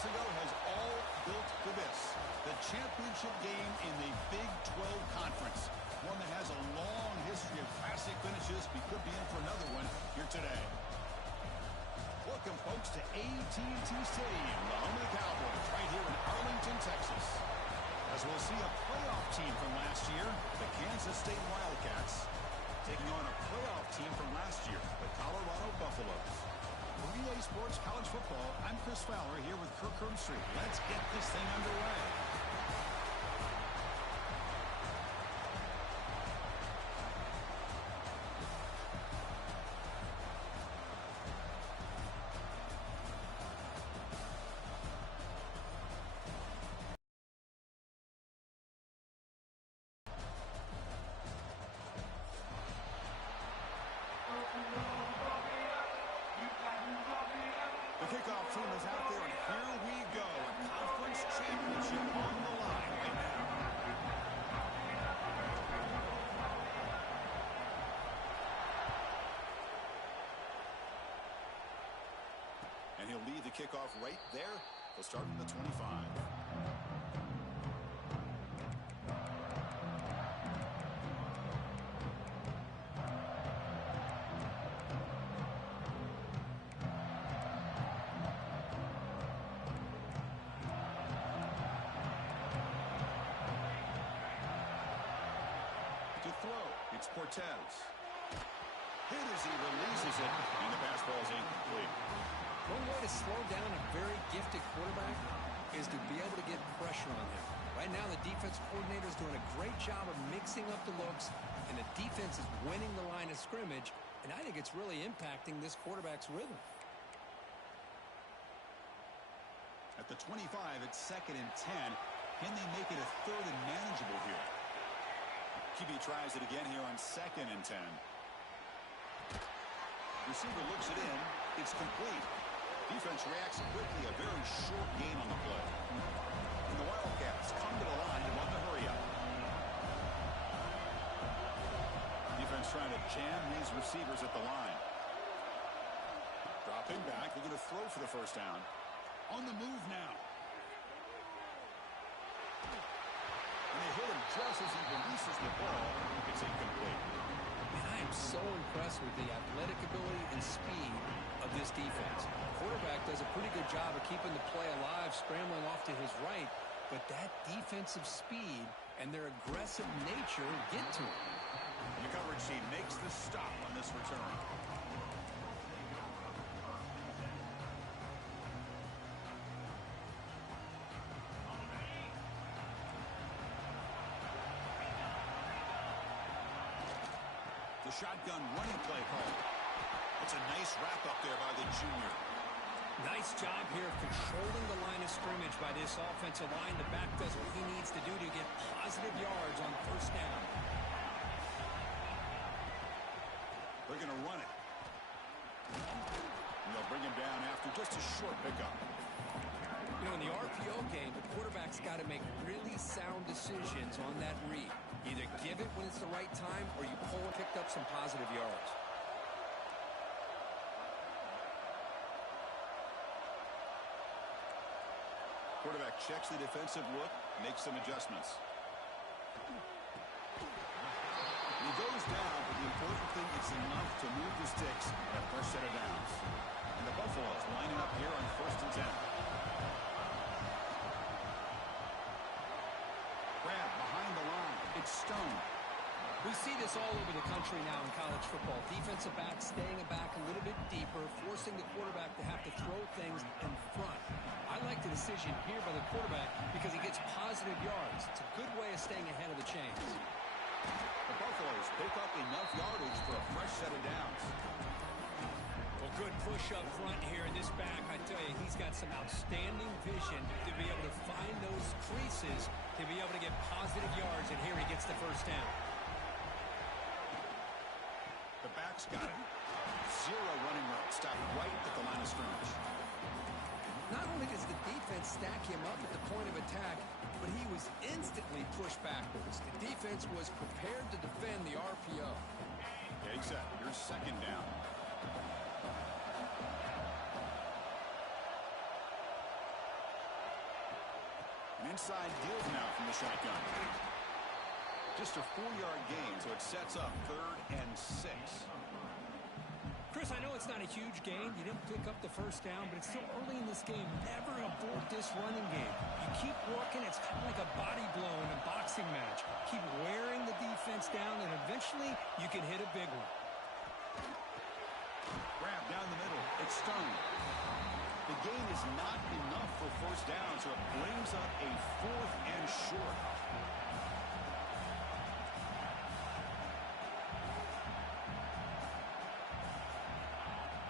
Ago has all built for this. The championship game in the Big 12 Conference. One that has a long history of classic finishes. We could be in for another one here today. Welcome, folks, to AT&T Stadium, the home of the Cowboys, right here in Arlington, Texas. As we'll see a playoff team from last year, the Kansas State Wildcats, taking on a playoff team from last year, the Colorado Buffaloes. Relay Sports College Football, I'm Chris Fowler here with Kirk Herbstreit. Let's get this thing underway. The kickoff team is out there, and here we go. A conference championship on the line right now. And he'll lead the kickoff right there. He'll start from the 25. It's Cortez. Hit as he releases it, and the pass ball is incomplete. One way to slow down a very gifted quarterback is to be able to get pressure on him. Right now, the defense coordinator is doing a great job of mixing up the looks, and the defense is winning the line of scrimmage, and I think it's really impacting this quarterback's rhythm. At the 25, it's 2nd and 10. Can they make it a 3rd and manageable here? QB tries it again here on 2nd and 10. Receiver looks it in. It's complete. Defense reacts quickly. A very short gain on the play. And the Wildcats come to the line and want to hurry up. Defense trying to jam these receivers at the line. Dropping back. They're going to throw for the first down. On the move now. And they hit him just as he releases the ball. It's incomplete. And I am so impressed with the athletic ability and speed of this defense. The quarterback does a pretty good job of keeping the play alive, scrambling off to his right, but that defensive speed and their aggressive nature get to him. The coverage team makes the stop on this return. The shotgun running play call. It's a nice wrap up there by the junior. Nice job here of controlling the line of scrimmage by this offensive line. The back does what he needs to do to get positive yards on 1st down. They're going to run it. And they'll bring him down after just a short pickup. You know, in the RPO game, the quarterback's got to make really sound decisions on that read. Either give it when it's the right time or you pull and picked up some positive yards. Quarterback checks the defensive look, makes some adjustments. He goes down, but the important thing is enough to move the sticks at first set of downs. And the Buffaloes lining up here on 1st and 10. Grab behind the line. It's Stone. We see this all over the country now in college football. Defensive backs staying back a little bit deeper, forcing the quarterback to have to throw things in front. I like the decision here by the quarterback because he gets positive yards. It's a good way of staying ahead of the chains. The Buffaloes pick up enough yardage for a fresh set of downs. Well, good push up front here in this back. I tell you, he's got some outstanding vision to be able to find those creases, to be able to get positive yards, and here he gets the 1st down. The back's got it. 0 running room. Stop right at the line of scrimmage. Not only does the defense stack him up at the point of attack, but he was instantly pushed backwards. The defense was prepared to defend the RPO. Okay, set. Here's 2nd down. inside deals now from the shotgun. Just a 4-yard gain, so it sets up 3rd and 6. Chris, I know it's not a huge gain. You didn't pick up the first down, but it's still early in this game. Never abort this running game. You keep working. It's kind of like a body blow in a boxing match. Keep wearing the defense down, and eventually you can hit a big one. Grab down the middle. It's Stone. The gain is not enough for first down, so it brings up a 4th and short.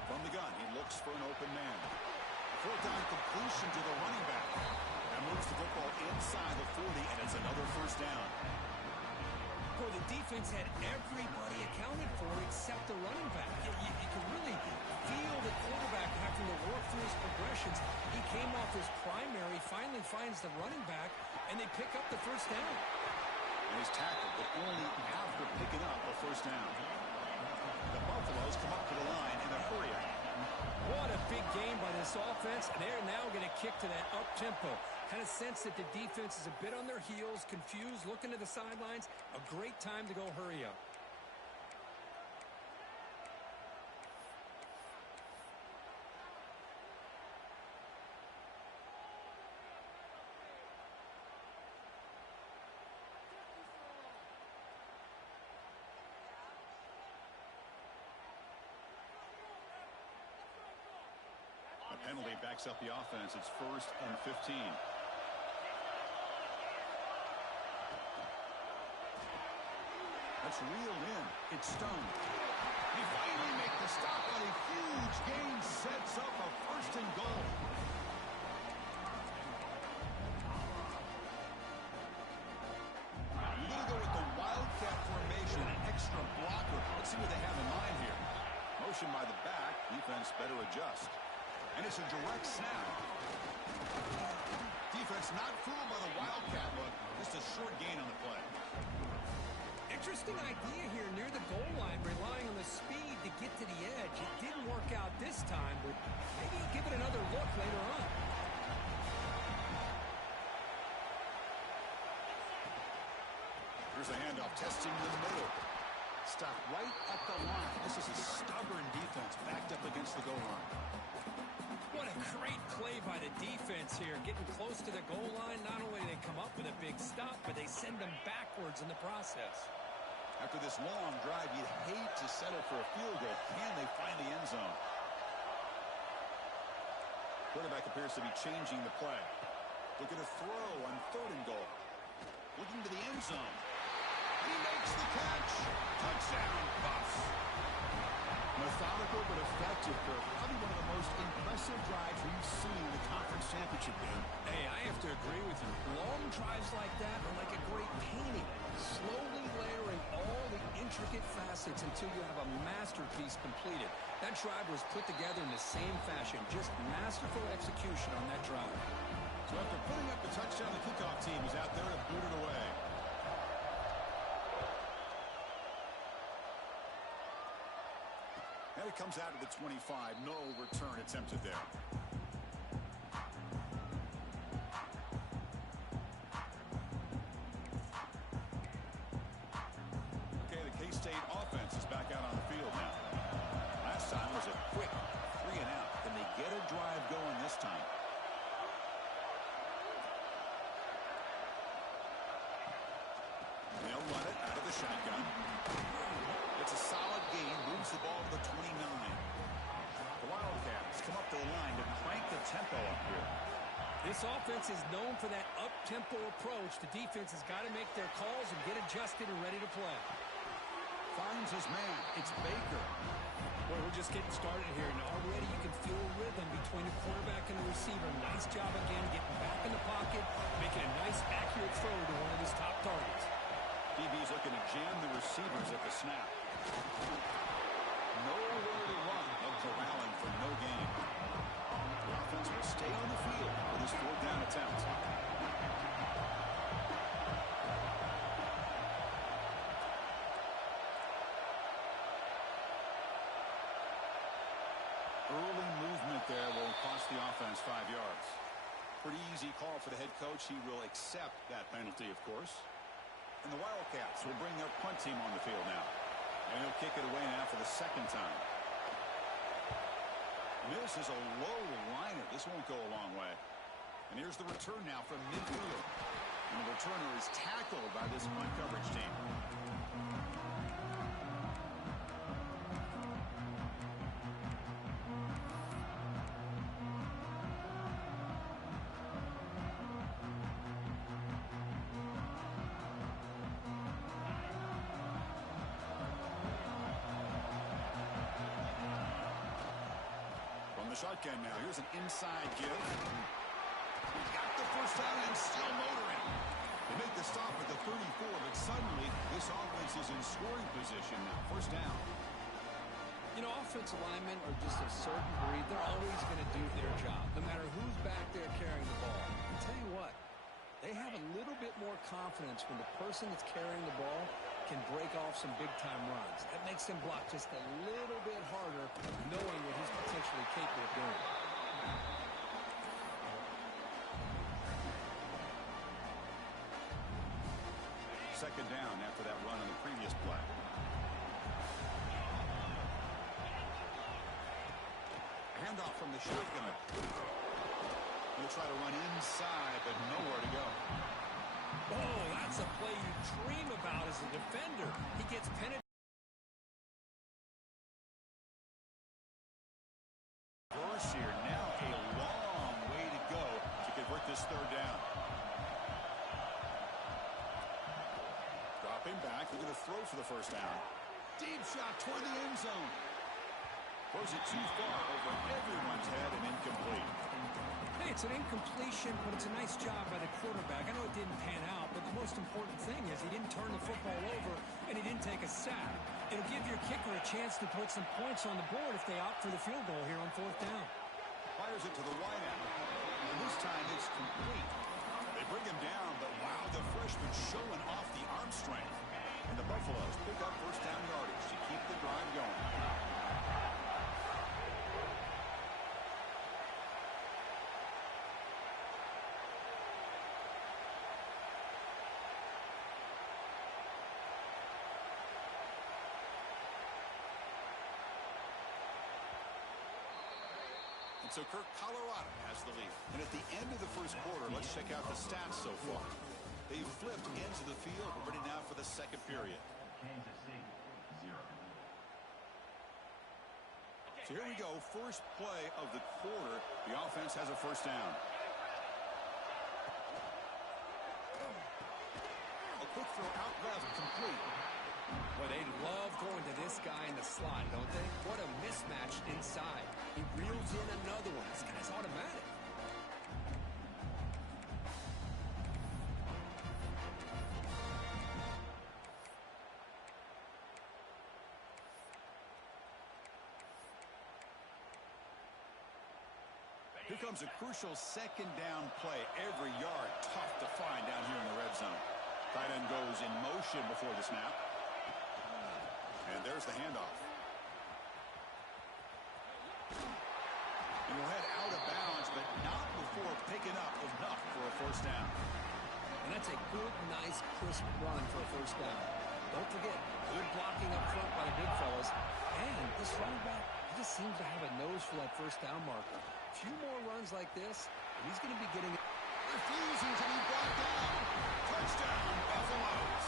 From the gun, he looks for an open man. 4th down completion to the running back. That moves the football inside the 40, and it's another first down. Boy, the defense had everybody accounted for except the running back. You can really feel the quarterback having to work through his progressions. He came off his primary, finally finds the running back, and they pick up the first down. And he's tackled, but only after picking up a first down. The Buffaloes come up to the line in a hurry. What a big game by this offense, and they're now going to kick to that up-tempo. Kind of sense that the defense is a bit on their heels, confused, looking to the sidelines. A great time to go hurry up. A penalty backs up the offense. It's 1st and 15. That's reeled in. It's Stone. They finally make the stop on a huge gain. Sets up a 1st and goal. Lugo with the wildcat formation. An extra blocker. Let's see what they have in mind here. Motion by the back. Defense better adjust. And it's a direct snap. Defense not fooled by the wildcat look. Just a short gain on the play. Interesting idea here near the goal line, relying on the speed to get to the edge. It didn't work out this time, but maybe give it another look later on. Here's a handoff, testing the middle. Stop right at the line. This is a stubborn defense backed up against the goal line. What a great play by the defense here. Getting close to the goal line, not only do they come up with a big stop, but they send them backwards in the process. After this long drive, you'd hate to settle for a field goal. Can they find the end zone? Quarterback appears to be changing the play. Looking to throw on 3rd and goal. Looking to the end zone. He makes the catch. Touchdown, Buffs. Methodical but effective, Kirk. Probably one of the most impressive drives we've seen in the conference championship game. Hey, I have to agree with you. Long drives like that are like a great painting. Slowly layering all the intricate facets until you have a masterpiece completed. That drive was put together in the same fashion. Just masterful execution on that drive. So after putting up the touchdown, the kickoff team is out there to boot it away. And it comes out of the 25. No return attempted there. Okay, the K-State offense is back out on the field now. Last time was a quick 3 and out. Can they get a drive going this time? They'll run it out of the shotgun. It's a solid gain, moves the ball to the 29. The Wildcats come up to the line to crank the tempo up here. This offense is known for that up-tempo approach. The defense has got to make their calls and get adjusted and ready to play. Finds his man. It's Baker. Boy, we're just getting started here, and already you can feel a rhythm between the quarterback and the receiver. Nice job again getting back in the pocket, making a nice, accurate throw to one of his top targets. DB's looking to jam the receivers at the snap. Nowhere to run, but corralling for no gain. The offense will stay on the field with his 4th down attempt. Early movement there will cost the offense 5 yards. Pretty easy call for the head coach. He will accept that penalty, of course. And the Wildcats will bring their punt team on the field now. And he'll kick it away now for the second time. This is a low liner. This won't go a long way. And here's the return now from midfield. And the returner is tackled by this punt coverage team. From the shotgun now, here's an inside give. He's got the first down and still motoring. They make the stop at the 34, but suddenly this offense is in scoring position now. First down. You know, offensive linemen are just a certain breed. They're always going to do their job, no matter who's back there carrying the ball. I'll tell you what, they have a little bit more confidence when the person that's carrying the ball can break off some big-time runs. That makes them block just a little bit harder, knowing what he's potentially capable of doing. Second down after that run on the previous play. Handoff from the shotgun. He'll try to run inside, but nowhere to go. Oh, that's a play you dream about as a defender. He gets penetrated. Verse here. Now a long way to go to convert this third down. Dropping back. They're going to throw for the first down. Deep shot toward the end zone. Throws it too far over everyone's head and incomplete. Hey, it's an incompletion, but it's a nice job by the quarterback. I know it didn't pan out, but the most important thing is he didn't turn the football over and he didn't take a sack. It'll give your kicker a chance to put some points on the board if they opt for the field goal here on fourth down. Fires it to the wideout. And this time it's complete. They bring him down, but wow, the freshman showing off the arm strength. And the Buffaloes pick up first down yardage to keep the drive going. So Kirk, Colorado has the lead. And at the end of the first quarter, let's check out the stats so far. They've flipped into the field. We're ready now for the second period. So here we go. First play of the quarter. The offense has a first down. A quick throw out left, complete. Well, they love going to this guy in the slot, don't they? What a mismatch inside. He reels in another one. This guy's automatic. Here comes a crucial second down play. Every yard tough to find down here in the red zone. Tight end goes in motion before the snap. And there's the handoff. And we'll head out of bounds, but not before picking up enough for a first down. And that's a good, nice, crisp run for a first down. Don't forget, good blocking up front by the big fellas. And this running back, he just seems to have a nose for that first down marker. A few more runs like this, and he's going to be getting... Refusing to be brought down. Touchdown, Buffaloes.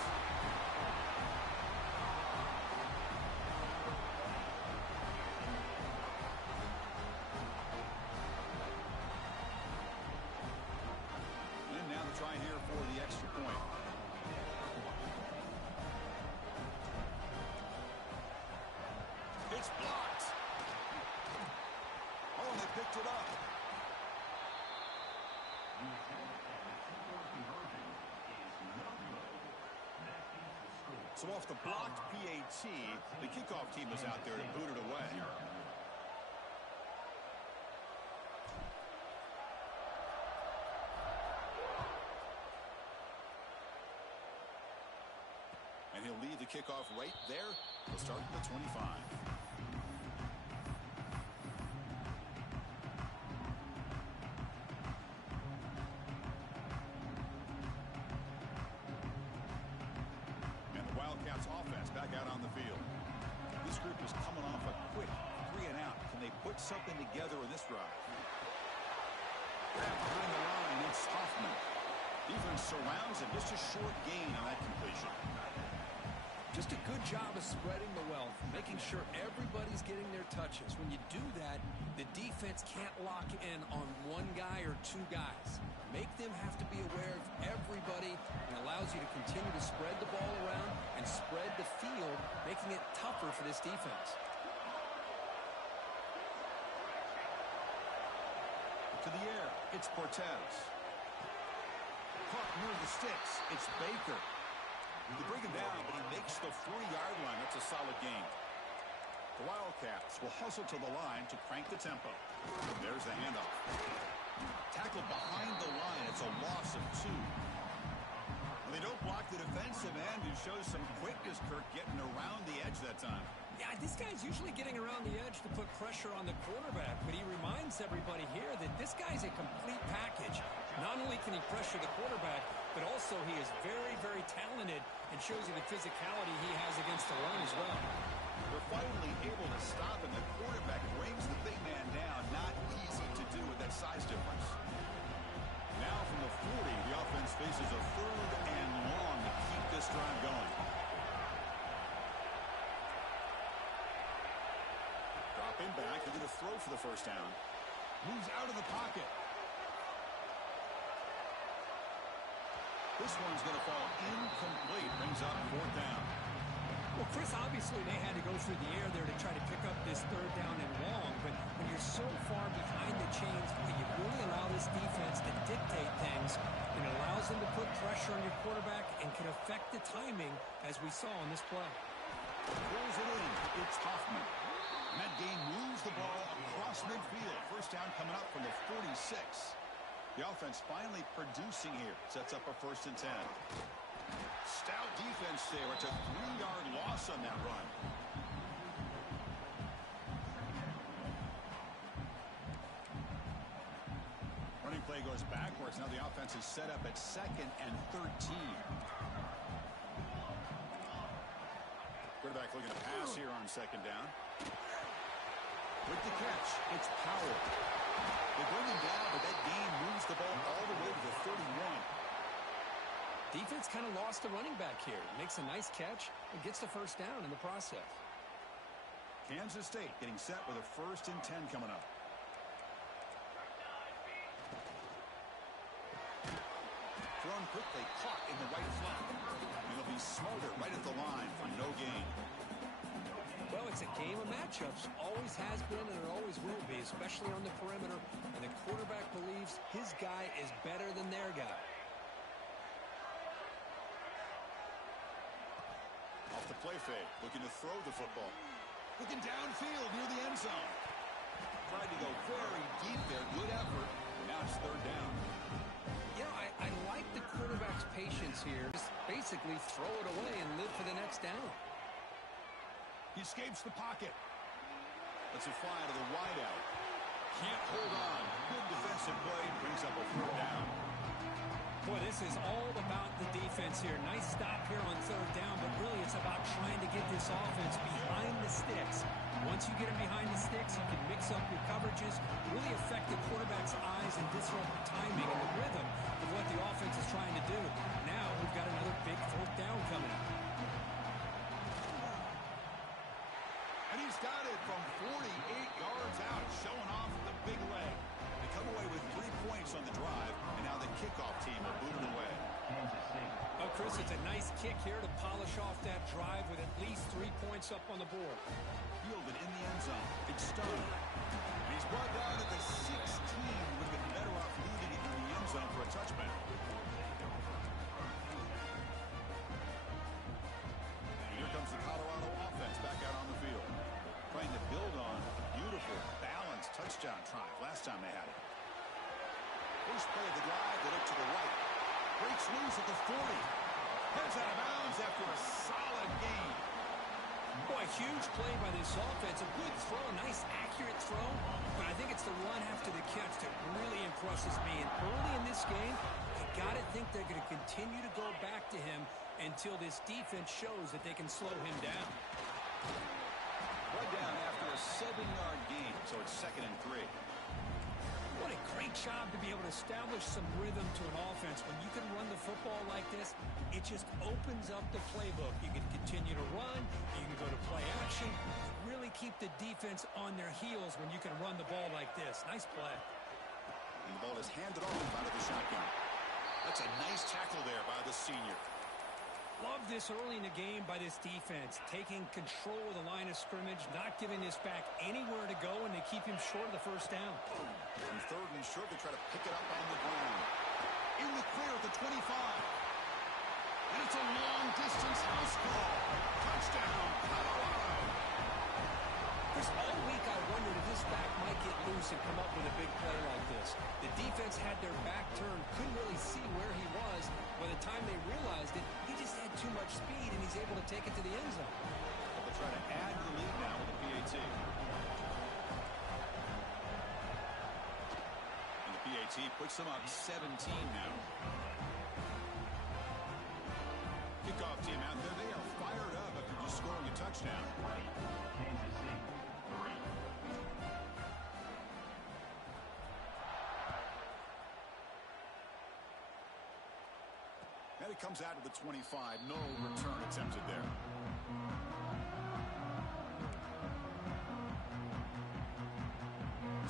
And now the try here for the extra point. It's blocked. Oh, and they picked it up. So off the blocked PAT, the kickoff team is out there to boot it away. And he'll leave the kickoff right there. He'll start at the 25. offense back out on the field. This group is coming off a quick 3-and-out. Can they put something together in this drive? Grab behind the line, it's Hoffman. Defense surrounds him. Just a short gain on that completion. Just a good job of spreading the wealth, making sure everybody's getting their touches. When you do that, the defense can't lock in on one guy or two guys. Make them have to be aware of everybody, and allows you to continue to spread the ball around and spread the field, making it tougher for this defense. To the air, it's Cortez. Caught near the sticks, it's Baker. They bring him down, but he makes the 40-yard line. That's a solid gain. The Wildcats will hustle to the line to crank the tempo. There's the handoff. Tackled behind the line. It's a loss of 2. When they don't block the defensive end, it shows some quickness, Kirk, getting around the edge that time. Yeah, this guy's usually getting around the edge to put pressure on the quarterback, but he reminds everybody here that this guy's a complete package. Not only can he pressure the quarterback, but also he is very, very talented and shows you the physicality he has against the run as well. They're finally able to stop him. The quarterback brings the big man down. Not easy to do with that size difference. Now from the 40, the offense faces a 3rd and long to keep this drive going. Drop him back. They're going to throw for the first down. Moves out of the pocket. This one's going to fall incomplete. Brings up 4th down. Well, Chris, obviously they had to go through the air there to try to pick up this 3rd down and long, but when you're so far behind the chains, you really allow this defense to dictate things, and it allows them to put pressure on your quarterback and can affect the timing, as we saw on this play. Pulls it in. It's Hoffman. And that game moves the ball across midfield. First down coming up from the 46. The offense finally producing here. Sets up a 1st and 10. Stout defense there. It's a 3-yard loss on that run. Running play goes backwards. Now the offense is set up at 2nd and 13. Quarterback looking to pass here on 2nd down. With the catch, it's Powell. They bring him down, but that gain moves the ball all the way to the 31. Defense kind of lost the running back here. Makes a nice catch and gets the 1st down in the process. Kansas State getting set with a 1st and 10 coming up. Thrown quickly, caught in the right flat. And it'll be Smarter right at the line for no gain. Well, it's a game of matchups. Always has been and it always will be, especially on the perimeter. And the quarterback believes his guy is better than their guy. Off the play fake, looking to throw the football. Looking downfield near the end zone. Tried to go very deep there. Good effort. Now it's 3rd down. You know, I like the quarterback's patience here. Just basically throw it away and live for the next down. He escapes the pocket. Let's it fly to the wideout. Can't hold on. Good defensive play. Brings up a 4th down. Boy, this is all about the defense here. Nice stop here on 3rd down, but really it's about trying to get this offense behind the sticks. Once you get them behind the sticks, you can mix up your coverages, really affect the quarterback's eyes and disrupt the timing and the rhythm of what the offense is trying to do. Now we've got another big 4th down coming up. And he's got it from 48 yards out, showing off the big leg. They come away with 3 points on the drive, and now the kickoff team will boot it away. Oh, Chris, it's a nice kick here to polish off that drive with at least 3 points up on the board. Fielded in the end zone. It's Stone. And he's brought down at the 16. Would have been better off leaving it in the end zone for a touchback. And here comes the Colorado offense back out on the field. Trying to build on a beautiful, balanced touchdown drive last time they had it. First play of the drive, they look to the right. Breaks loose at the 40. Heads out of bounds after a solid gain. Boy, huge play by this offense. A good throw, a nice accurate throw. But I think it's the run after the catch that really impresses me. And early in this game, you got to think they're going to continue to go back to him until this defense shows that they can slow him down. Right down after a 7-yard gain, so it's 2nd and 3. What a great job to be able to establish some rhythm to an offense. When you can run the football like this, it just opens up the playbook. You can continue to run. You can go to play action. Really keep the defense on their heels when you can run the ball like this. Nice play. And the ball is handed off out of the shotgun. That's a nice tackle there by the senior. Love this early in the game by this defense, taking control of the line of scrimmage, not giving this back anywhere to go, and they keep him short of the first down. And 3rd and short, they try to pick it up on the ground. In the clear at the 25. And it's a long-distance house ball. Touchdown, Colorado. Chris, all week I wondered if this back might get loose and come up with a big play like this. The defense had their back turned, couldn't really see where he was. By the time they realized it, he just had too much speed, and he's able to take it to the end zone. Well, they'll try to add to the lead now with the PAT. And the PAT puts them up 17 now. Kickoff team out there, they are fired up after just scoring a touchdown. And it comes out to the 25. No return attempted there.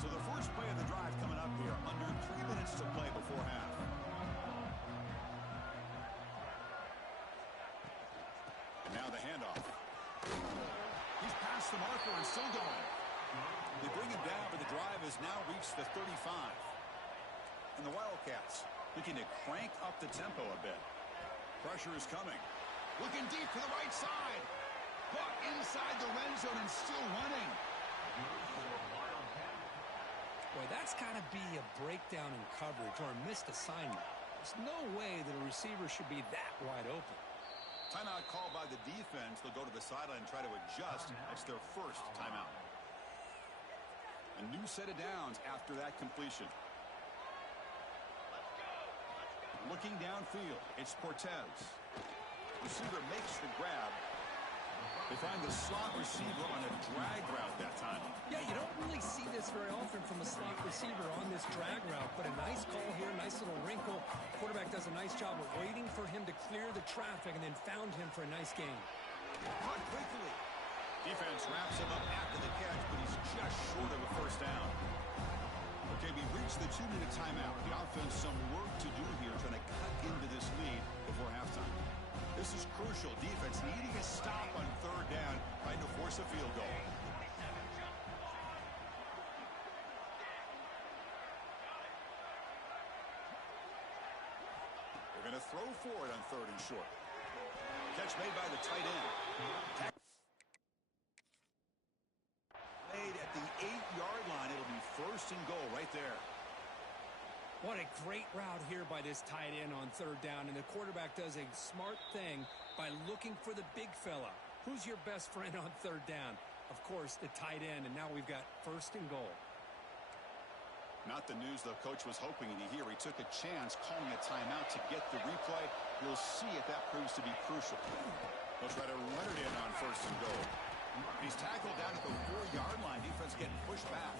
So the first play of the drive coming up here. Under 3 minutes to play before half. And now the handoff. He's past the marker and still going. They bring him down, but the drive has now reached the 35. And the Wildcats looking to crank up the tempo a bit. Pressure is coming. Looking deep to the right side. But inside the red zone and still running. Boy, that's got to be a breakdown in coverage or a missed assignment. There's no way that a receiver should be that wide open. Timeout called by the defense. They'll go to the sideline and try to adjust. That's their first timeout. A new set of downs after that completion. Looking downfield, it's Cortez. Receiver makes the grab. They find the slot receiver on a drag route that time. Yeah, you don't really see this very often from a slot receiver on this drag route, but a nice call here, nice little wrinkle. Quarterback does a nice job of waiting for him to clear the traffic and then found him for a nice gain. Caught quickly. Defense wraps him up after the catch, but he's just short of a first down. Okay, we reached the 2-minute timeout. The offense some work to do here, trying to cut into this lead before halftime. This is crucial. Defense needing a stop on 3rd down, trying to force a field goal. They're going to throw for it on 3rd and short. Catch made by the tight end. Made at the 8-yard line. It'll be 1st and goal right there. What a great route here by this tight end on 3rd down, and the quarterback does a smart thing by looking for the big fella. Who's your best friend on 3rd down? Of course, the tight end, and now we've got 1st and goal. Not the news the coach was hoping to hear. He took a chance calling a timeout to get the replay. We'll see if that proves to be crucial. They'll try to run it in on 1st and goal. He's tackled down at the 4-yard line. Defense getting pushed back.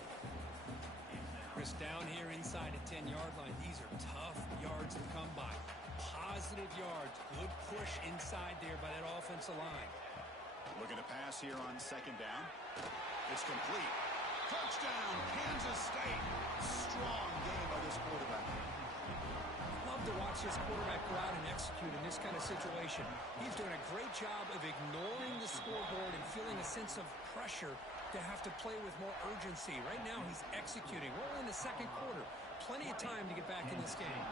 Chris, down here inside the 10-yard line, these are tough yards to come by. Positive yards. Good push inside there by that offensive line. Looking to pass here on 2nd down. It's complete. Touchdown, Kansas State. Strong game by this quarterback. Love to watch this quarterback go out and execute in this kind of situation. He's doing a great job of ignoring the scoreboard and feeling a sense of pressure to have to play with more urgency. Right now, he's executing. We're in the 2nd quarter. Plenty of time to get back in this game.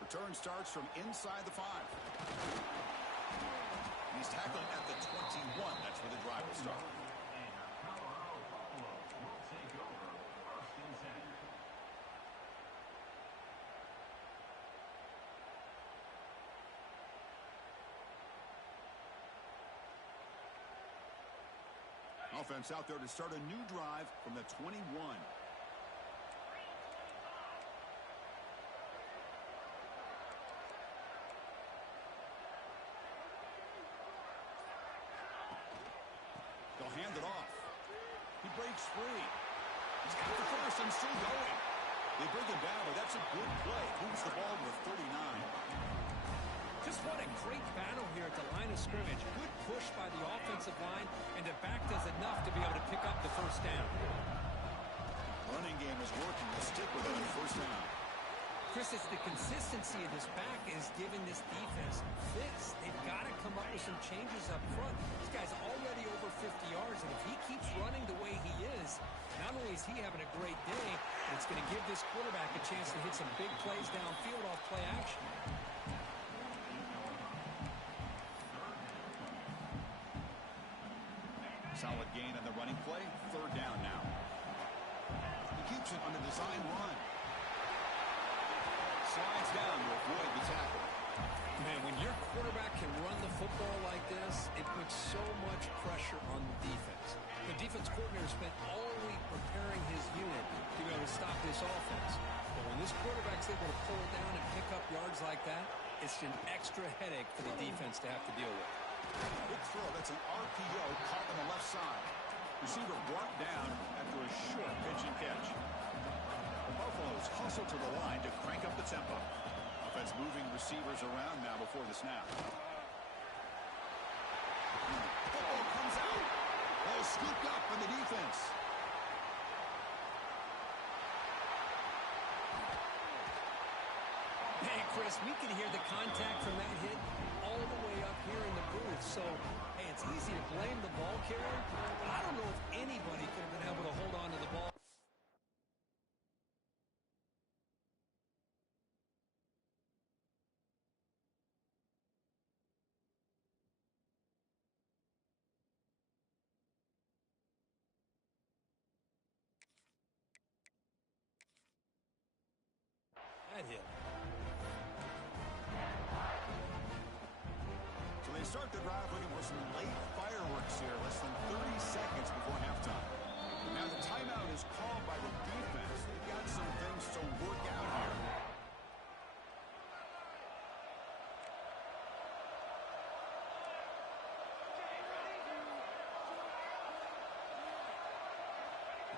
Return starts from inside the 5. He's tackled at the 21. That's where the drive will start. Offense out there to start a new drive from the 21. hand it off. He breaks free. He's got the first and still going. They bring him down, but that's a good play. Moves the ball to the 39. Just what a great battle here at the line of scrimmage. Good push by the offensive line, and the back does enough to be able to pick up the first down. Running game is working. Let's stick with it on first down. Chris, it's the consistency of this back is giving this defense fits. They've got to come up with some changes up front. This guy's already over 50 yards, and if he keeps running the way he is, not only is he having a great day, it's going to give this quarterback a chance to hit some big plays downfield off play action. Solid gain on the running play. Third down now. He keeps it on the design run. Slides down to avoid the tackle. Man, when your quarterback can run the football like this, it puts so much pressure on the defense. The defense coordinator spent all week preparing his unit to be able to stop this offense. But when this quarterback's able to pull it down and pick up yards like that, it's an extra headache for the defense to have to deal with. Good throw. That's an RPO caught on the left side. Receiver brought down after a short pitch and catch. The Buffaloes hustle to the line to crank up the tempo. Offense moving receivers around now before the snap. Football comes out. Ball scooped up by the defense. Hey, Chris, we can hear the contact from that hit all the way up here in the booth. So, hey, it's easy to blame the ball carrier, but I don't know if anybody could have been able to hold on to the ball. That hit. So they start the drive looking for some late fireworks here, less than 30 seconds before halftime. Now the timeout is called by the defense. They've got some things to work out here.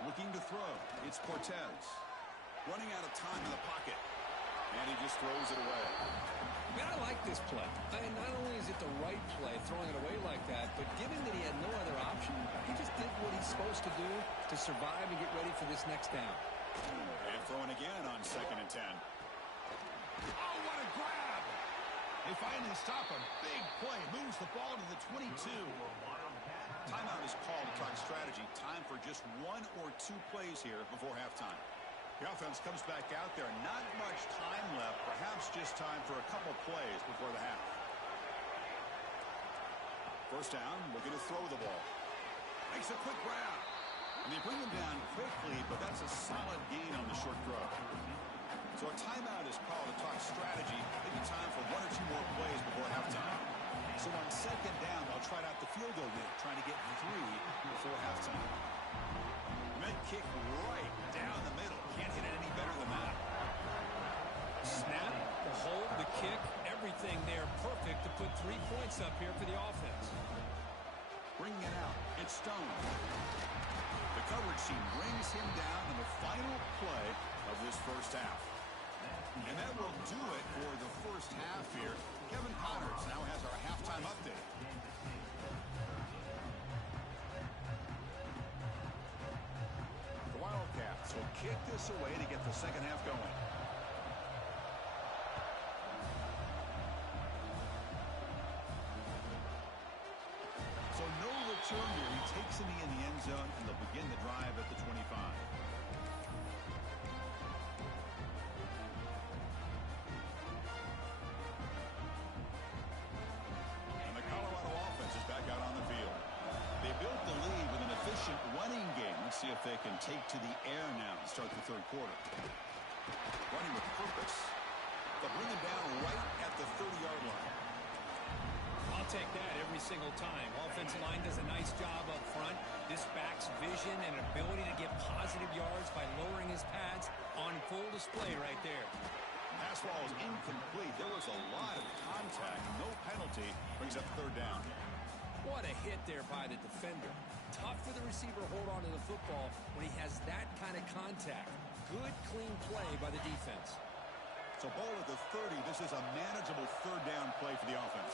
Looking to throw. It's Cortez. Running out of time in the pocket. And he just throws it away. Man, I like this play. Not only is it the right play, throwing it away like that, but given that he had no other option, he just did what he's supposed to do to survive and get ready for this next down. And throwing again on 2nd and 10. Oh, what a grab! They finally stop him. Big play. Moves the ball to the 22. Timeout is called to talk strategy. Time for just 1 or 2 plays here before halftime. The offense comes back out there. Not much time left. Perhaps just time for a couple plays before the half. First down, looking to throw the ball. Makes a quick grab. And they bring him down quickly, but that's a solid gain on the short throw. So a timeout is called to talk strategy. Maybe time for 1 or 2 more plays before halftime. So on 2nd down, they'll try out the field goal unit, trying to get 3 before halftime. Med kick right down the middle. Can't hit it any better than that. Snap, the hold, the kick, everything there perfect to put 3 points up here for the offense. Bringing it out. It's Stone. The coverage team brings him down in the final play of this first half. And that will do it for the first half here. Kevin Connors now has our halftime update. The Wildcats will kick this away to get the second half going. So no return here. He takes a knee in the end zone, and they'll begin the drive at the 25. And the Colorado offense is back out on the field. They built the lead with an efficient running game. Let's see if they can take to the air now and start the third quarter. Running with purpose. They'll bring him down right at the 30-yard line. I'll take that every single time. Offensive line does a nice job up front. This back's vision and ability to get positive yards by lowering his pads on full display right there. Pass ball is incomplete. There was a lot of contact. No penalty. Brings up third down. What a hit there by the defender. Tough receiver hold on to the football when he has that kind of contact? Good, clean play by the defense. So ball at the 30. This is a manageable third down play for the offense.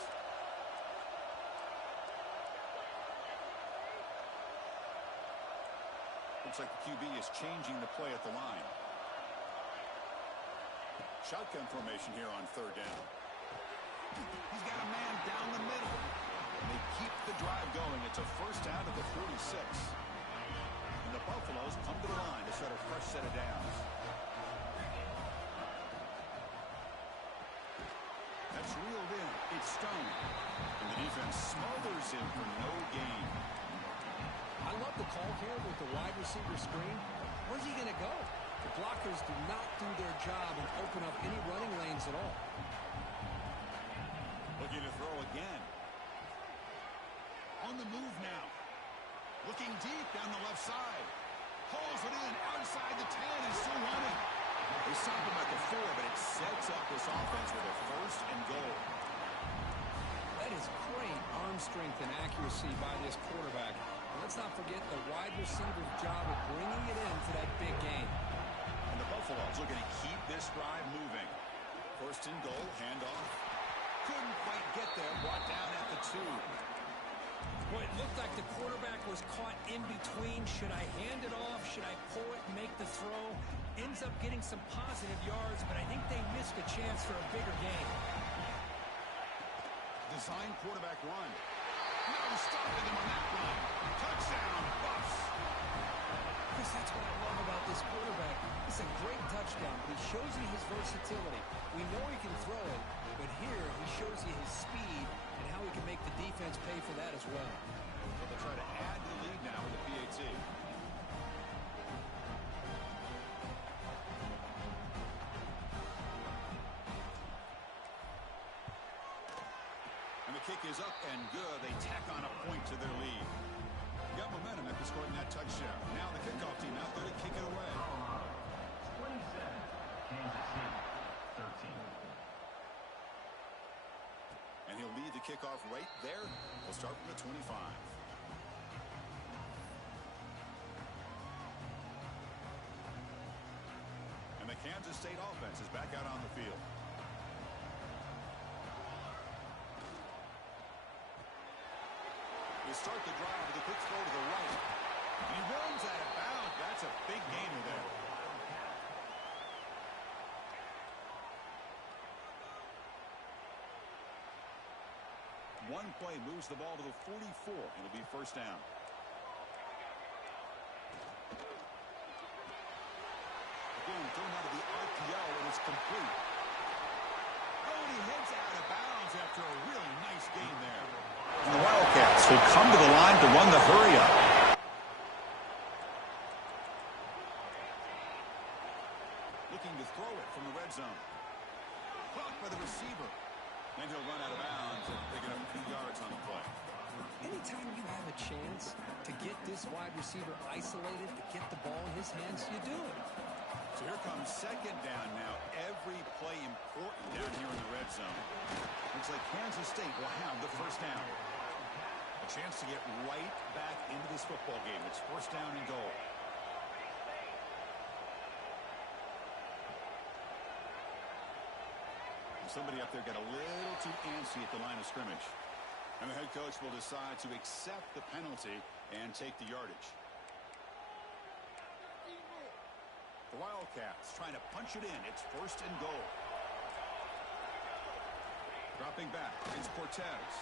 Looks like the QB is changing the play at the line. Shotgun formation here on third down. He's got a man down the middle. And they keep the drive going. It's a first down at the 46. And the Buffaloes come to the line to set a fresh set of downs. That's reeled in. It's Stone. And the defense smothers him for no gain. I love the call here with the wide receiver screen. Where's he going to go? The blockers do not do their job and open up any running lanes at all. Looking to throw again. On the move now. Looking deep down the left side. Hauls it in outside the 10 and still running. They stop him at the 4, but it sets up this offense with a first and goal. That is great arm strength and accuracy by this quarterback. And let's not forget the wide receiver's job of bringing it in for that big game. And the Buffaloes looking to keep this drive moving. First and goal, handoff. Couldn't quite get there, brought down at the 2. Boy, it looked like the quarterback was caught in between. Should I hand it off? Should I pull it and make the throw? Ends up getting some positive yards, but I think they missed a chance for a bigger game. Design quarterback run. No stopping him on that run. Touchdown, Buffs. Chris, that's what I love about this quarterback. It's a great touchdown, but he shows you his versatility. We know he can throw it, but here he shows you his speed and how he can make the defense pay for that as well. So they'll try to add to the lead now with the PAT. And the kick is up and good. They tack on a point to their lead. Got momentum after scoring that touchdown. Now the kickoff team out there to kick it away. 27, Kansas City, 13. And he'll lead the kickoff right there. We'll start from the 25. And the Kansas State offense is back out on the field. They start the drive with a quick throw to the right. He runs out of bounds. That's a big gainer there. One play moves the ball to the 44. It'll be first down. Again, thrown out of the RPO, and it's complete. Oh, and he heads out of bounds after a really nice gain there. And the Wildcats will come to the line to run the hurry-up. Looking to throw it from the red zone. Caught by the receiver. And he'll run out of bounds and pick up a few yards on the play. Anytime you have a chance to get this wide receiver isolated, to get the ball in his hands, you do it. So here comes second down now. Every play important down here in the red zone. Looks like Kansas State will have the first down. A chance to get right back into this football game. It's first down and goal. Somebody up there got a little too antsy at the line of scrimmage. And the head coach will decide to accept the penalty and take the yardage. The Wildcats trying to punch it in. It's first and goal. Dropping back. It's Cortez.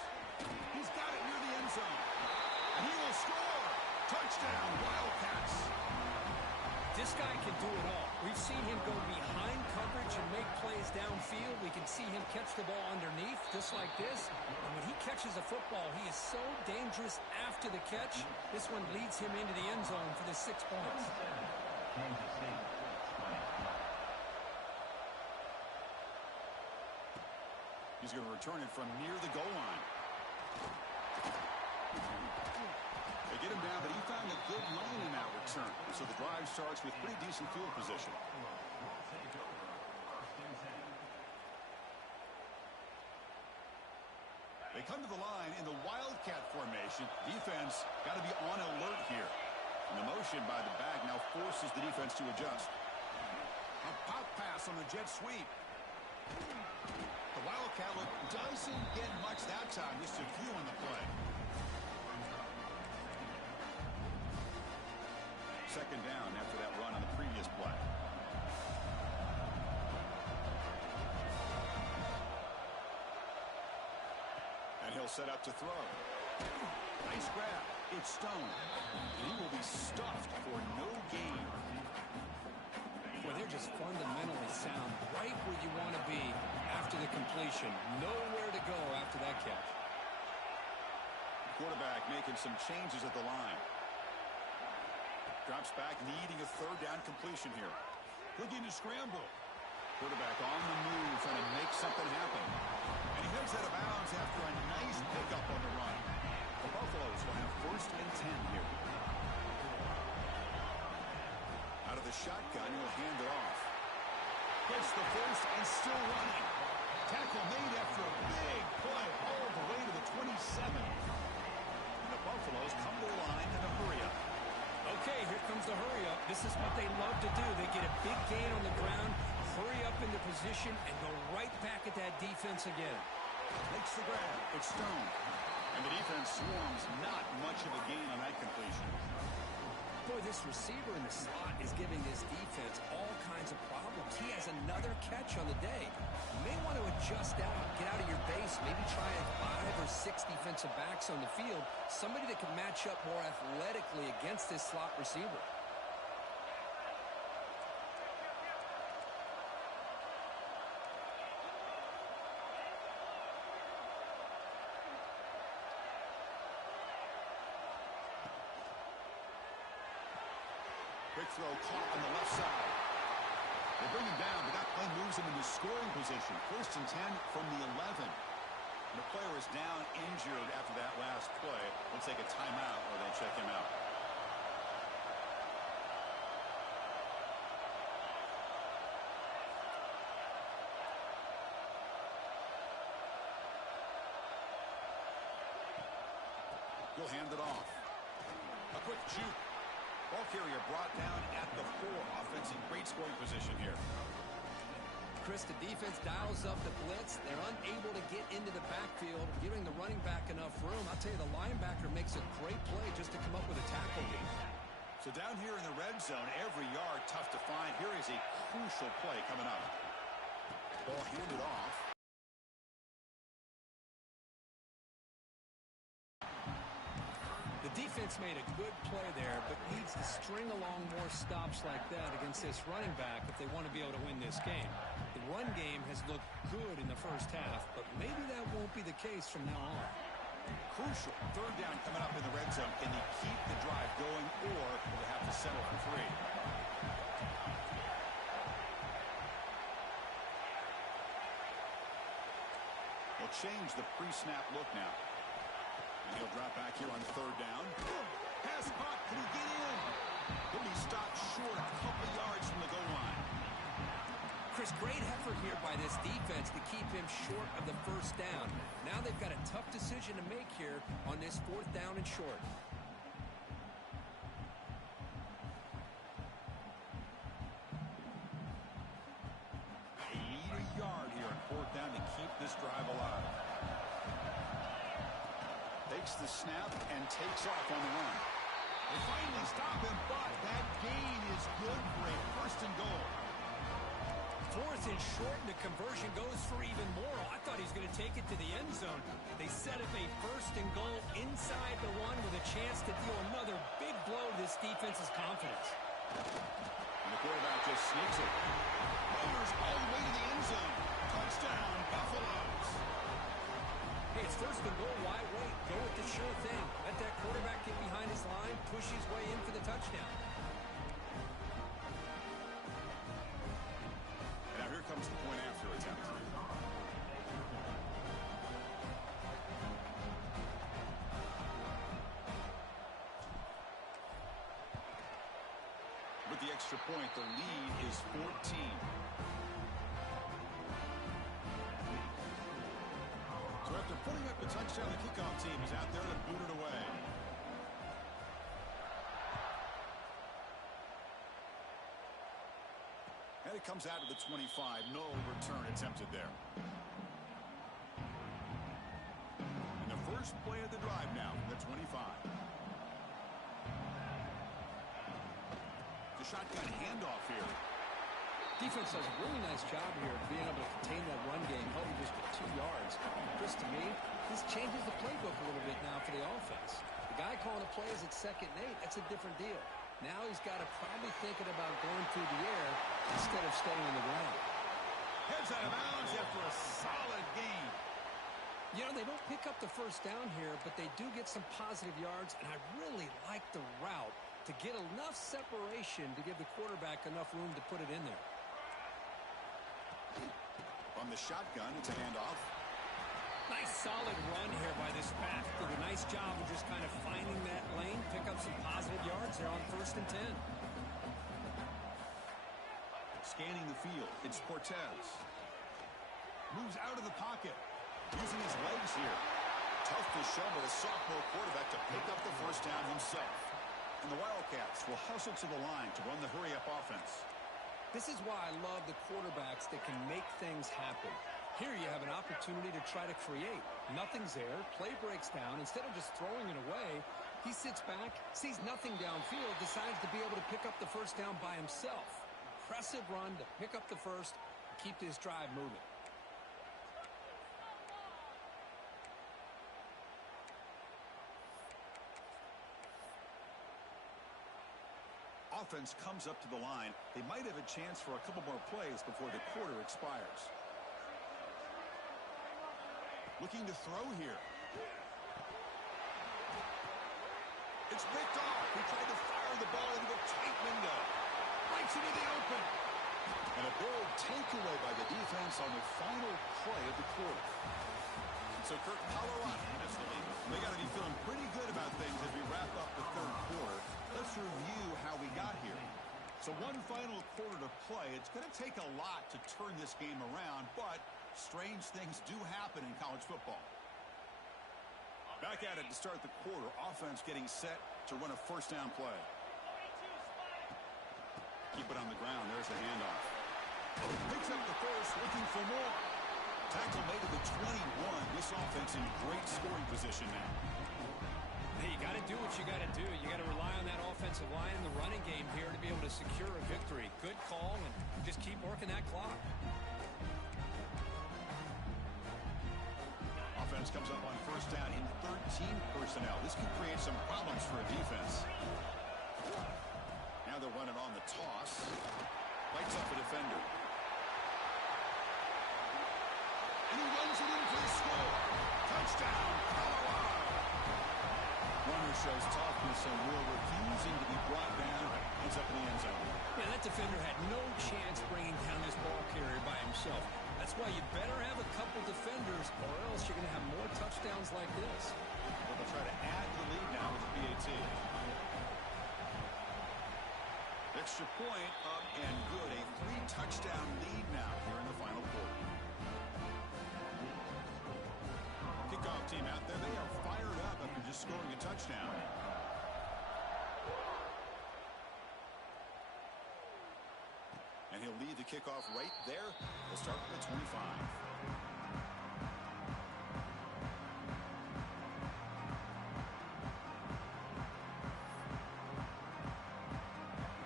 He's got it near the end zone. And he will score. Touchdown, Wildcats. This guy can do it all. We've seen him go behind coverage and make plays downfield. We can see him catch the ball underneath, just like this. And when he catches a football, he is so dangerous after the catch. This one leads him into the end zone for the 6 points. Kansas City, 20. He's going to return it from near the goal line. They get him down, but he found a good lane in that return. So the drive starts with pretty decent field position. They come to the line in the Wildcat formation. Defense got to be on alert here. Possession by the back now forces the defense to adjust. A pop pass on the jet sweep. The Wildcat look doesn't get much that time, just a few on the play. Second down after that run on the previous play. And he'll set up to throw. Nice grab. It's Stone. And he will be stuffed for no gain. Well, they're just fundamentally sound right where you want to be after the completion. Nowhere to go after that catch. Quarterback making some changes at the line. Drops back, needing a third down completion here. Looking to scramble. Quarterback on the move, trying to make something happen. And he heads out of bounds after a nice pickup on the run. The Buffaloes will have 1st and 10 here. Out of the shotgun, he'll hand it off. Gets the first and still running. Tackle made after a big play all the way to the 27. And the Buffaloes come to the line in a hurry up. Okay, here comes the hurry up. This is what they love to do. They get a big gain on the ground, hurry up into position, and go right back at that defense again. Makes the grab. It's Stone. And the defense swarms. Not much of a gain on that completion. Boy, this receiver in the slot is giving this defense all kinds of problems. He has another catch on the day. You may want to adjust out, get out of your base, maybe try 5 or 6 defensive backs on the field, somebody that can match up more athletically against this slot receiver. Quick throw caught on the left side. They bring him down, but that play moves him into scoring position. 1st and 10 from the 11. And the player is down injured after that last play. They'll take a timeout or they'll check him out. He'll hand it off. A quick juke. Ball carrier brought down at the 4. Offense in great scoring position here. Chris, the defense dials up the blitz. They're unable to get into the backfield, giving the running back enough room. I'll tell you, the linebacker makes a great play just to come up with a tackle gain. So down here in the red zone, every yard tough to find. Here is a crucial play coming up. Ball handed off. The defense made a good play there, but needs to string along more stops like that against this running back if they want to be able to win this game. The run game has looked good in the first half, but maybe that won't be the case from now on. Crucial. Third down coming up in the red zone. Can they keep the drive going, or will they have to settle for 3? They'll change the pre-snap look now. And he'll drop back here on 3rd down. Pass caught. Can he get in? He'll be stopped short a couple yards from the goal line. Chris, great effort here by this defense to keep him short of the 1st down. Now they've got a tough decision to make here on this 4th down and short. They need a yard here on 4th down to keep this drive alive. Takes the snap and takes off on the run. They finally stop him, but that gain is good for a 1st and goal. 4th and short, and the conversion goes for even more. I thought he was going to take it to the end zone. They set up a 1st and goal inside the 1 with a chance to deal another big blow to this defense's confidence. And the quarterback just sneaks it. Rovers all the way to the end zone. Touchdown, Buffaloes. Hey, it's 1st and goal. Why wait? Go with the sure thing. Let that quarterback get behind his line, push his way in for the touchdown. And now here comes the point after attempt. With the extra point, the lead is 14. So after putting up the touchdown, the kickoff team is out there to boot it away. And it comes out to the 25. No return attempted there. And the first play of the drive now from the 25. The shotgun handoff here. Defense does a really nice job here of being able to contain that run game, held him just for 2 yards. Chris, to me, this changes the playbook a little bit now for the offense. The guy calling the plays at 2nd and 8, that's a different deal. Now he's got to probably thinking about going through the air instead of staying on the ground. Heads out of bounds after a solid gain. You know, they don't pick up the first down here, but they do get some positive yards, and I really like the route to get enough separation to give the quarterback enough room to put it in there. From the shotgun, it's a handoff. Nice solid run here by this back. Did a nice job of just kind of finding that lane, pick up some positive yards there on 1st and 10. Scanning the field, it's Cortez. Moves out of the pocket, using his legs here. Tough to show with a sophomore quarterback to pick up the first down himself. And the Wildcats will hustle to the line to run the hurry-up offense. This is why I love the quarterbacks that can make things happen. Here you have an opportunity to try to create. Nothing's there. Play breaks down. Instead of just throwing it away, he sits back, sees nothing downfield, decides to be able to pick up the first down by himself. Impressive run to pick up the first, keep this drive moving. Offense comes up to the line. They might have a chance for a couple more plays before the quarter expires. Looking to throw here. It's picked off. He tried to fire the ball into a tight window. Right into the open. And a big takeaway by the defense on the final play of the quarter. And so Kirk, Colorado has the lead. They got to be feeling pretty good about things as we wrap up the 3rd quarter. Let's review how we got here. So one final quarter to play. It's going to take a lot to turn this game around, but strange things do happen in college football. Back at it to start the quarter. Offense getting set to run a first down play. Keep it on the ground. There's the handoff. Picks up the first, looking for more. Tackle made to the 21. This offense in great scoring position now. Hey, you got to do what you got to do. You got to rely on that offensive line in the running game here to be able to secure a victory. Good call, and just keep working that clock. Offense comes up on first down in 13 personnel. This could create some problems for a defense. Now they're running on the toss. Lights up a defender. And he runs it in for the score. Touchdown, Colorado. Runner shows toughness and will, refusing to be brought down. Ends up in the end zone. Yeah, that defender had no chance bringing down this ball carrier by himself. That's why you better have a couple defenders, or else you're going to have more touchdowns like this. Well, they'll try to add to the lead now with the PAT. Extra point up and good. A 3-touchdown lead now here in the final quarter. Kickoff team out there. They are fired up after just scoring a touchdown. And he'll lead the kickoff right there. We'll start with the 25.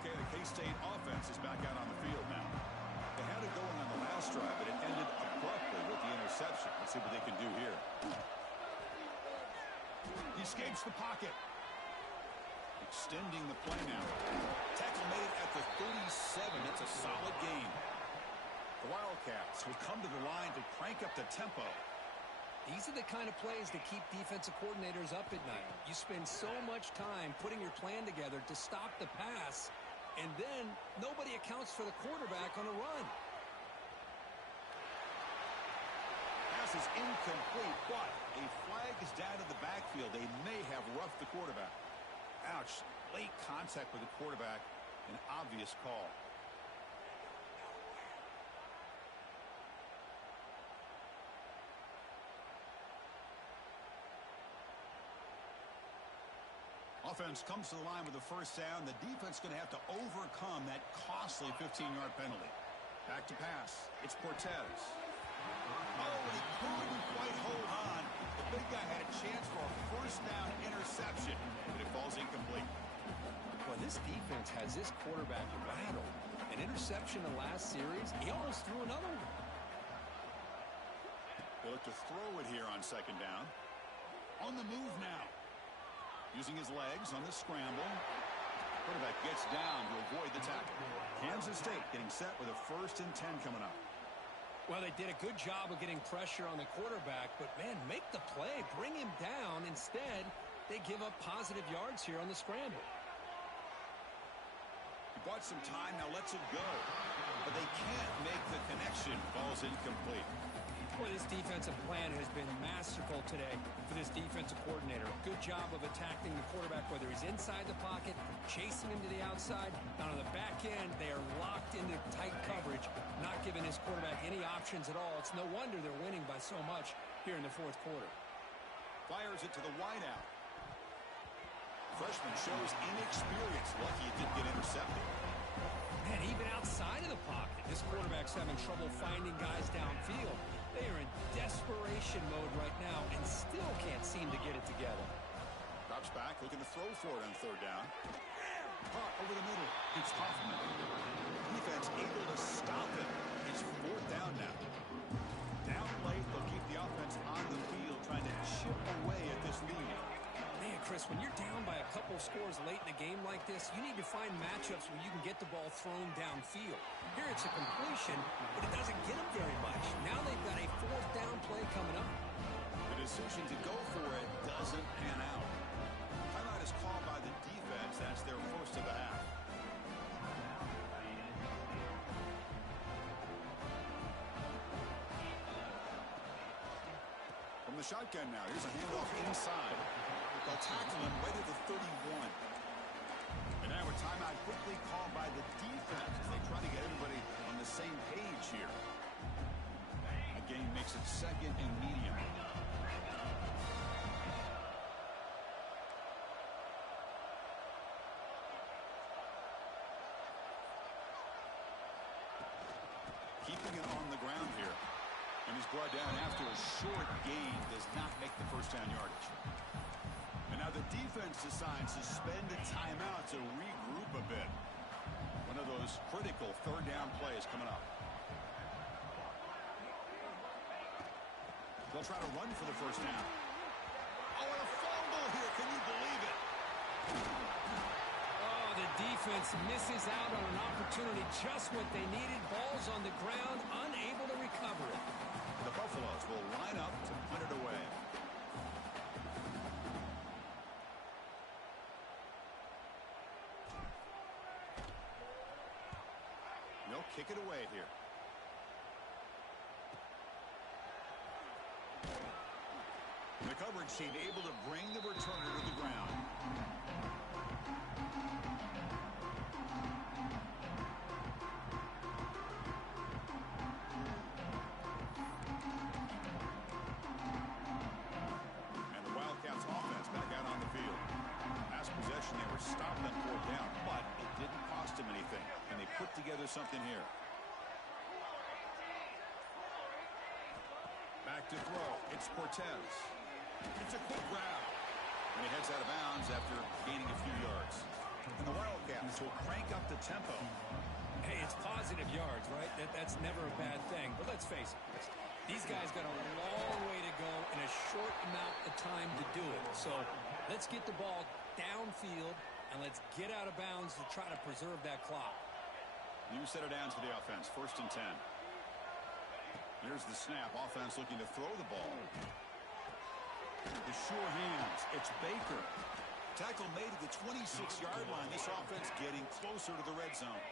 Okay, the K-State offense is back out on the field now. They had it going on the last drive, but it ended abruptly with the interception. Let's see what they can do here. He escapes the pocket. Extending the play now. Tackle made at the 37. That's a solid gain. The Wildcats will come to the line to crank up the tempo. These are the kind of plays that keep defensive coordinators up at night. You spend so much time putting your plan together to stop the pass, and then nobody accounts for the quarterback on a run. Pass is incomplete, but a flag is down to the backfield. They may have roughed the quarterback. Ouch. Late contact with the quarterback. An obvious call. Offense comes to the line with the first down. The defense is going to have to overcome that costly 15-yard penalty. Back to pass. It's Cortez. Oh, he couldn't quite hold on. The big guy had a chance for a first down interception, but it falls incomplete. Well, this defense has this quarterback rattled. An interception in the last series, he almost threw another one. They look to throw it here on second down. On the move now. Using his legs on the scramble. Quarterback gets down to avoid the tackle. Kansas State getting set with a 1st and 10 coming up. Well, they did a good job of getting pressure on the quarterback, but, man, make the play. Bring him down. Instead, they give up positive yards here on the scramble. He bought some time. Now lets it go. But they can't make the connection. Ball's incomplete. Boy, this defensive plan has been masterful today for this defensive coordinator. Good job of attacking the quarterback, whether he's inside the pocket, chasing him to the outside. Down on the back end, they are locked into tight coverage, not giving his quarterback any options at all. It's no wonder they're winning by so much here in the fourth quarter. Fires it to the wideout. Freshman shows inexperience. Lucky it didn't get intercepted. Man, even outside of the pocket, this quarterback's having trouble finding guys downfield. They are in desperation mode right now and still can't seem to get it together. Drops back, looking to throw for it on third down. Caught over the middle. It's Hoffman. Defense able to stop him. It's 4th down now. Down late, they'll keep the offense on the field, trying to chip away at this lead. Man, Chris, when you're down by a couple scores late in a game like this, you need to find matchups where you can get the ball thrown downfield. Here it's a completion, but it doesn't get them very much. Now they've got a 4th down play coming up. The decision to go for it doesn't pan out. Timeout is called by the defense. That's their first of the half. From the shotgun now, here's a handoff inside. They'll tackle him right at the 31. And now a timeout quickly called by the defense as they try to get everybody on the same page here. A game makes it 2nd and medium. Keeping it on the ground here. And he's brought down after a short gain. Does not make the first down yardage. And now the defense decides to spend a timeout to regroup a bit. One of those critical 3rd down plays coming up. They'll try to run for the first down. Oh, and a fumble here. Can you believe it? Oh, the defense misses out on an opportunity, just what they needed. Ball's on the ground, unable to recover it. The Buffaloes will line up to punt it away. They'll kick it away here. The coverage team able to bring the returner to the ground. And the Wildcats offense back out on the field. Last possession, they were stopped on 4th down, but it didn't cost them anything. And they put together something here. Back to throw. It's Cortez. It's a quick grab. And he heads out of bounds after gaining a few yards. And the Wildcats will crank up the tempo. Hey, it's positive yards, right? That's never a bad thing. But let's face it, these guys got a long way to go in a short amount of time to do it. So let's get the ball downfield, and let's get out of bounds to try to preserve that clock. New set of downs for the offense. 1st and 10. Here's the snap. Offense looking to throw the ball. The sure hands. It's Baker. Tackle made at the 26-yard line. This offense getting closer to the red zone.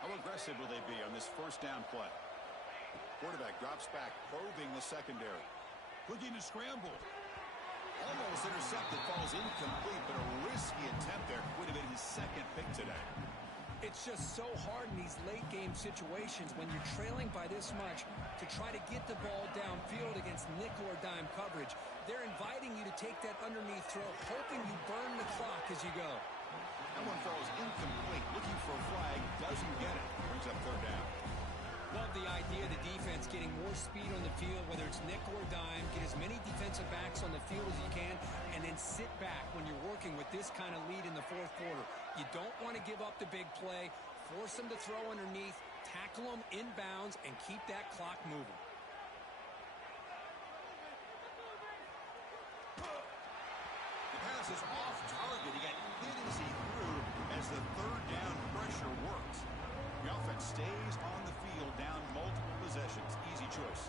How aggressive will they be on this 1st down play? Quarterback drops back, probing the secondary. Looking to scramble. Almost intercepted. Falls incomplete, but a risky attempt there. Would have been his 2nd pick today. It's just so hard in these late-game situations when you're trailing by this much to try to get the ball downfield against nickel or dime coverage. They're inviting you to take that underneath throw, hoping you burn the clock as you go. That one falls incomplete. Looking for a flag. Doesn't get it. Brings up 3rd down. Love the idea of the defense getting more speed on the field, whether it's nickel or dime. Get as many defensive backs on the field as you can, and then sit back when you're working with this kind of lead in the fourth quarter. You don't want to give up the big play. Force them to throw underneath, tackle them inbounds, and keep that clock moving. The pass is off target. He got hit as he threw as the third down pressure works. The offense stays on the field down multiple possessions. Easy choice.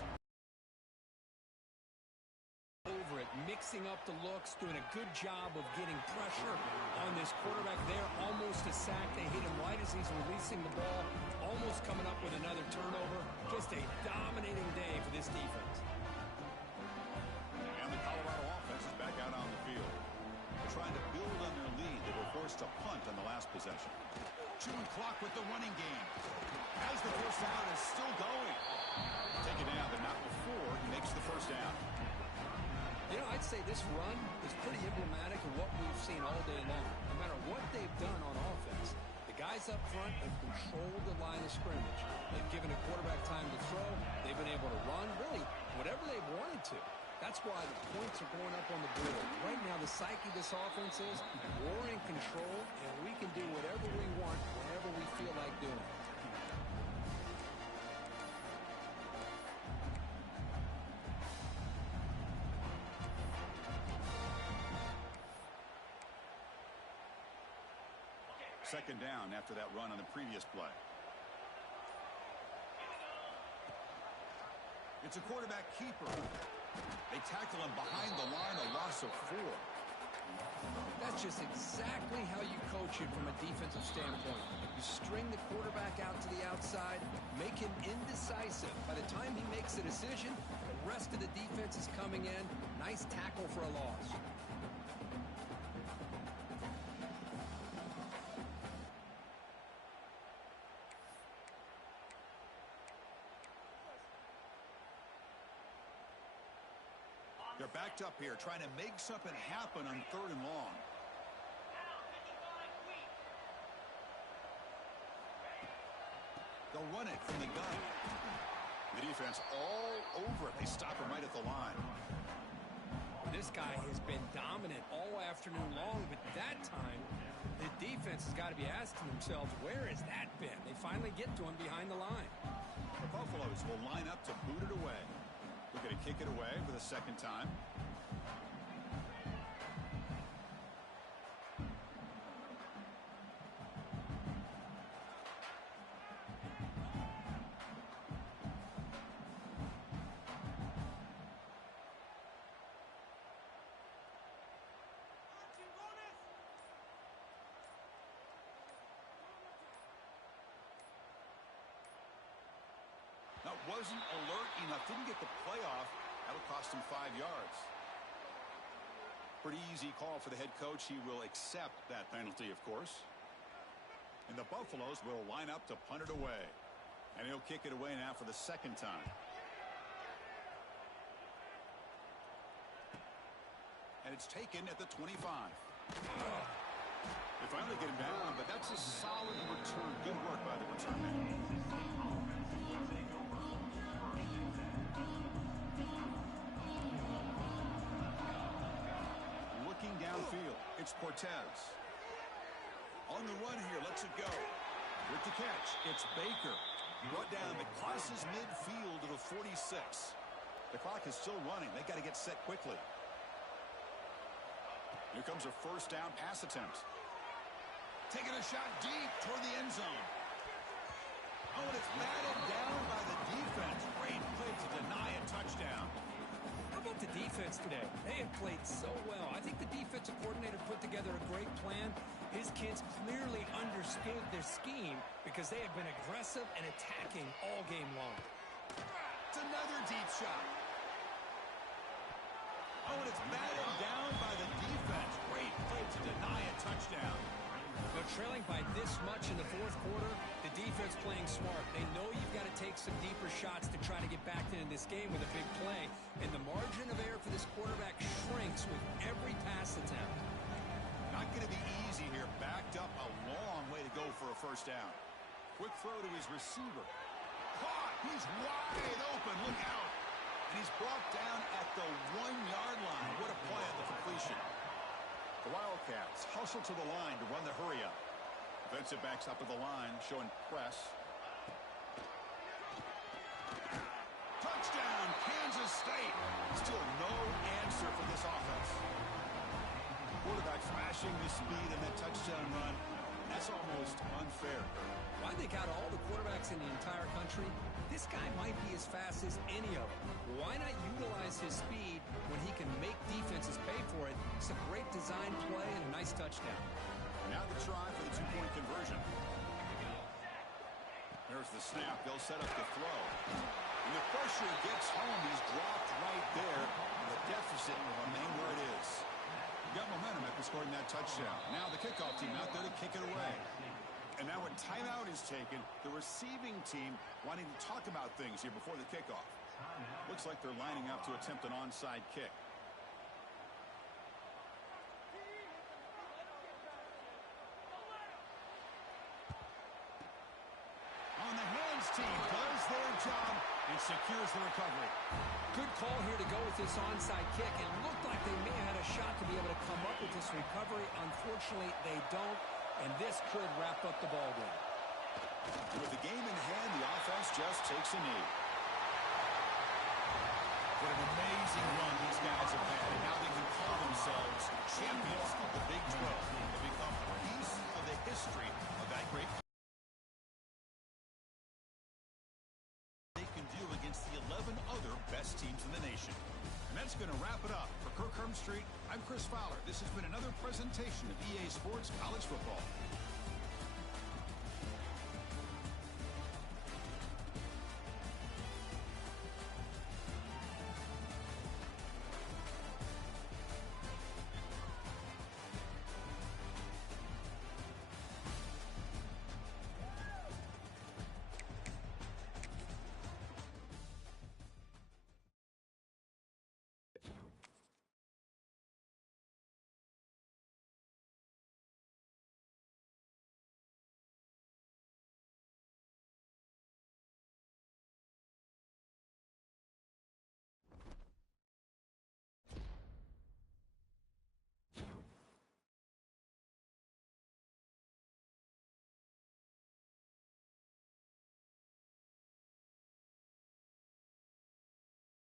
Over it, mixing up the looks, doing a good job of getting pressure on this quarterback there. Almost a sack. They hit him right as he's releasing the ball. Almost coming up with another turnover. Just a dominating day for this defense. And the Colorado offense is back out on the field. Trying to build on their lead. They were forced to punt on the last possession. Chewing clock with the running game. As the first down is still going. Take it down, but not before he makes the first down. You know, I'd say this run is pretty emblematic of what we've seen all day long. No matter what they've done on offense, the guys up front have controlled the line of scrimmage. They've given a quarterback time to throw. They've been able to run, really, whatever they've wanted to. That's why the points are going up on the board. Right now, the psyche of this offense is we're in control, and we can do whatever we want, whenever we feel like doing. Second down after that run on the previous play. It's a quarterback keeper. They tackle him behind the line, a loss of 4. That's just exactly how you coach it from a defensive standpoint. You string the quarterback out to the outside, make him indecisive. By the time he makes a decision, the rest of the defense is coming in. Nice tackle for a loss. They're backed up here, trying to make something happen on 3rd and long. They'll run it from the gun. The defense all over it. They stop him right at the line. This guy has been dominant all afternoon long, but that time, the defense has got to be asking themselves, where has that been? They finally get to him behind the line. The Buffaloes will line up to boot it away. We're going to kick it away for the second time. That wasn't alert enough. Didn't get the play off. That'll cost him 5 yards. Pretty easy call for the head coach. He will accept that penalty, of course. And the Buffaloes will line up to punt it away. And he'll kick it away now for the second time. And it's taken at the 25. They finally get him down, but that's a solid return. Good work by the return man. Looking downfield, it's Cortez. On the run here, lets it go. With the catch, it's Baker. Brought down, but crosses midfield to the 46. The clock is still running. They got to get set quickly. Here comes a first down pass attempt. Taking a shot deep toward the end zone. Oh, and it's batted down by the defense. Great play to deny a touchdown. How about the defense today? They have played so well. I think the defensive coordinator put together a great plan. His kids clearly understood their scheme because they have been aggressive and attacking all game long. It's another deep shot. Oh, and it's batted down by the defense. Great play to deny a touchdown. But trailing by this much in the fourth quarter, the defense playing smart. They know you've got to take some deeper shots to try to get back into this game with a big play. And the margin of error for this quarterback shrinks with every pass attempt. Not going to be easy here. Backed up a long way to go for a first down. Quick throw to his receiver. caught. He's wide open. Look out. And he's brought down at the 1-yard line. What a play on the completion. The Wildcats hustle to the line to run the hurry-up. Defensive backs up at the line, showing press. Touchdown, Kansas State. Still no answer for this offense. Quarterback flashing the speed in that touchdown run. That's almost unfair. Why they got all the quarterbacks in the entire country? This guy might be as fast as any of them. Why not utilize his speed when he can make defenses pay for it? It's a great design play and a nice touchdown. Now the try for the two-point conversion. There's the snap. They'll set up the throw. And the pressure gets home. He's dropped right there. The deficit will remain where it is. Got momentum after scoring that touchdown. Now the kickoff team out there to kick it away. And now when timeout is taken, the receiving team wanting to talk about things here before the kickoff. Looks like they're lining up to attempt an onside kick. On the hands team does their job and secures the recovery. Good call here to go with this onside kick. It looked like they may have had a shot to be able to come up with this recovery. Unfortunately, they don't, and this could wrap up the ball game. With the game in hand, the offense just takes a knee. What an amazing run these guys have had, and now they can call themselves champions of the Big 12. They become a piece of the history of that great they can do against the 11 other best teams in the nation. And that's going to wrap it up. For Kirk Herbstreit, I'm Chris Fowler. This has been another presentation of EA Sports College Football.